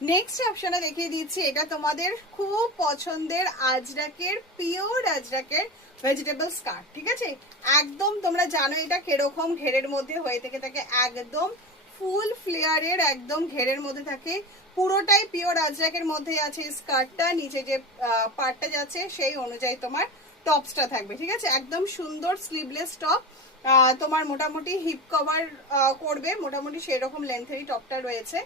Next অপশনে দেখিয়ে দিচ্ছি, এটা তোমাদের খুব পছন্দের আজরাকের, পিওর আজরাকের ভেজিটেবল স্কার্ট। ঠিক আছে, একদম তোমরা জানো এটা কিরকম ঘেরের মধ্যে হয়ে থেকে থাকে, একদম ফুল ফ্লেয়ারের একদম ঘেরের মধ্যে থাকে, পুরোটাই পিওর আজরাকের মধ্যে আছে স্কার্টটা। নিচে যে পার্টটা যাচ্ছে সেই অনুযায়ী তোমার টপসটা থাকবে। ঠিক আছে, একদম সুন্দর স্লিভলেস টপ, তোমার মোটামুটি হিপ কভার করবে, মোটামুটি সেই রকম লেন্থেরই টপটা রয়েছে।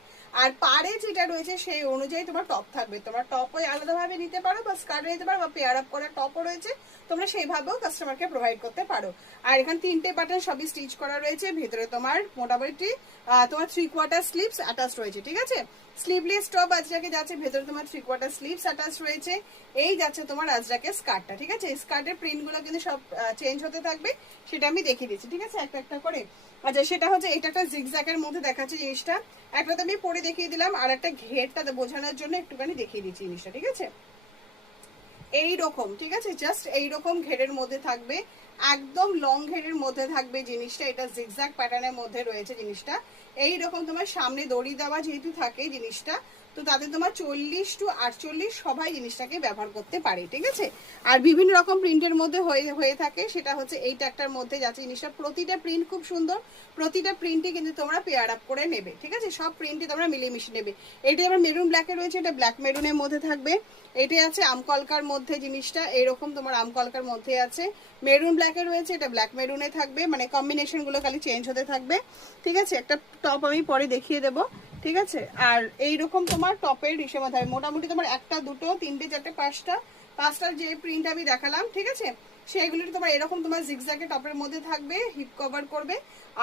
আর পারে যেটা রয়েছে সেই অনুযায়ী তোমার টপ থাকবে। তোমরা টপও আলাদাভাবে নিতে পারো বা স্কার্ট নিতে পারো, বা পেয়ার আপ করা টপও রয়েছে, তোমরা সেইভাবেও কাস্টমারকে প্রোভাইড করতে পারো। আর এখানে 3টে বাটন সবই স্টিচ করা রয়েছে। ভিতরে তোমার মোটামুটি তোমার 3/4 স্লিভস অ্যাটাচ রয়েছে। ঠিক আছে, স্লিভলেস টপ আজরাকে যাচ্ছে, ভেতরে তোমার 3/4 স্লিভস অ্যাটাচ রয়েছে। এই যাচ্ছে তোমার আজরাকের স্কার্টটা। ঠিক আছে, স্কার্টের প্রিন্টগুলো কিন্তু সব চেঞ্জ হতে থাকবে, সেটা আমি দেখিয়ে দিচ্ছি। ঠিক আছে, একটা একটা করে। আচ্ছা, সেটা হচ্ছে এটা একটা জিগজ্যাগের মধ্যে দেখাচ্ছে জিনিসটা, একটা তো আমি পরে দেখিয়ে দিলাম, আর একটা ঘেরটা বোঝানোর জন্য একটুখানি দেখিয়ে দিচ্ছি জিনিসটা। ঠিক আছে, এইরকম, ঠিক আছে, জাস্ট এইরকম ঘেরের মধ্যে থাকবে, একদম লং ঘেরের মধ্যে থাকবে জিনিসটা। এটা জিগজ্যাগ প্যাটার্নের মধ্যে রয়েছে জিনিসটা। এইরকম তোমার সামনে দড়ি দেওয়া যেহেতু থাকে জিনিসটা, তো তাতে তোমার 40 to 48 সবাই জিনিসটাকে ব্যবহার করতে পারে। ঠিক আছে, আর বিভিন্ন রকম প্রিন্টের মধ্যে হয়ে থাকে, সেটা হচ্ছে এইটা একটার মধ্যে যাচ্ছে জিনিসটা। প্রতিটা প্রিন্ট খুব সুন্দর, প্রতিটা প্রিন্টে কিন্তু তোমরা পেয়ার আপ করে নেবে। ঠিক আছে, সব প্রিন্টে তোমরা মিলিয়ে মিশিয়ে নেবে। এটা আবার মেরুন ব্ল্যাকে রয়েছে, এটা ব্ল্যাক মেরুনের মধ্যে থাকবে। এটাই আছে আমকলকার মধ্যে জিনিসটা, এইরকম তোমার আমকলকার মধ্যে আছে। মেরুন ব্ল্যাকে রয়েছে, এটা ব্ল্যাক মেরুনে থাকবে, মানে কম্বিনেশন গুলো খালি চেঞ্জ হতে থাকবে। ঠিক আছে, একটা টপ আমি পরে দেখিয়ে দেবো। ঠিক আছে, আর এইরকম তোমার টপের হিসেবে থাকবে মোটামুটি তোমার 1টা 2টো 3টে 4টে 5টার যে প্রিন্ট আমি দেখালাম। ঠিক আছে, সেইগুলি তোমার এরকম তোমার জিগজ্যাগে টপের মধ্যে থাকবে, হিপ কভার করবে।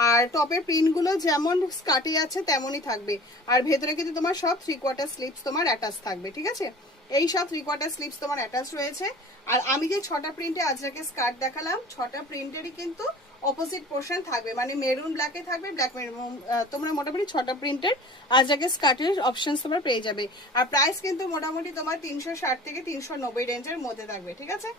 আর টপের প্রিন্টগুলো যেমন স্কার্টে আছে তেমনই থাকবে। আর ভেতরে কিন্তু তোমার সব 3/4 স্লিভস তোমার অ্যাটাচ থাকবে। ঠিক আছে, এই সব 3/4 স্লিভস তোমার অ্যাটাচ রয়েছে। আর আমি যে 6টা প্রিন্টে আজরাকে স্কার্ট দেখালাম, 6টা প্রিন্টেরই কিন্তু অপোজিট পোর্শন থাকবে, মানে মেরুন ব্ল্যাকে থাকবে, ব্ল্যাক মেরুন। তোমরা মোটামুটি 6টা প্রিন্টের আজরাকে স্কার্টের অপশনস তোমরা পেয়ে যাবে। আর প্রাইস কিন্তু মোটামুটি তোমার 360 থেকে 390 রেঞ্জের মধ্যে থাকবে। ঠিক আছে।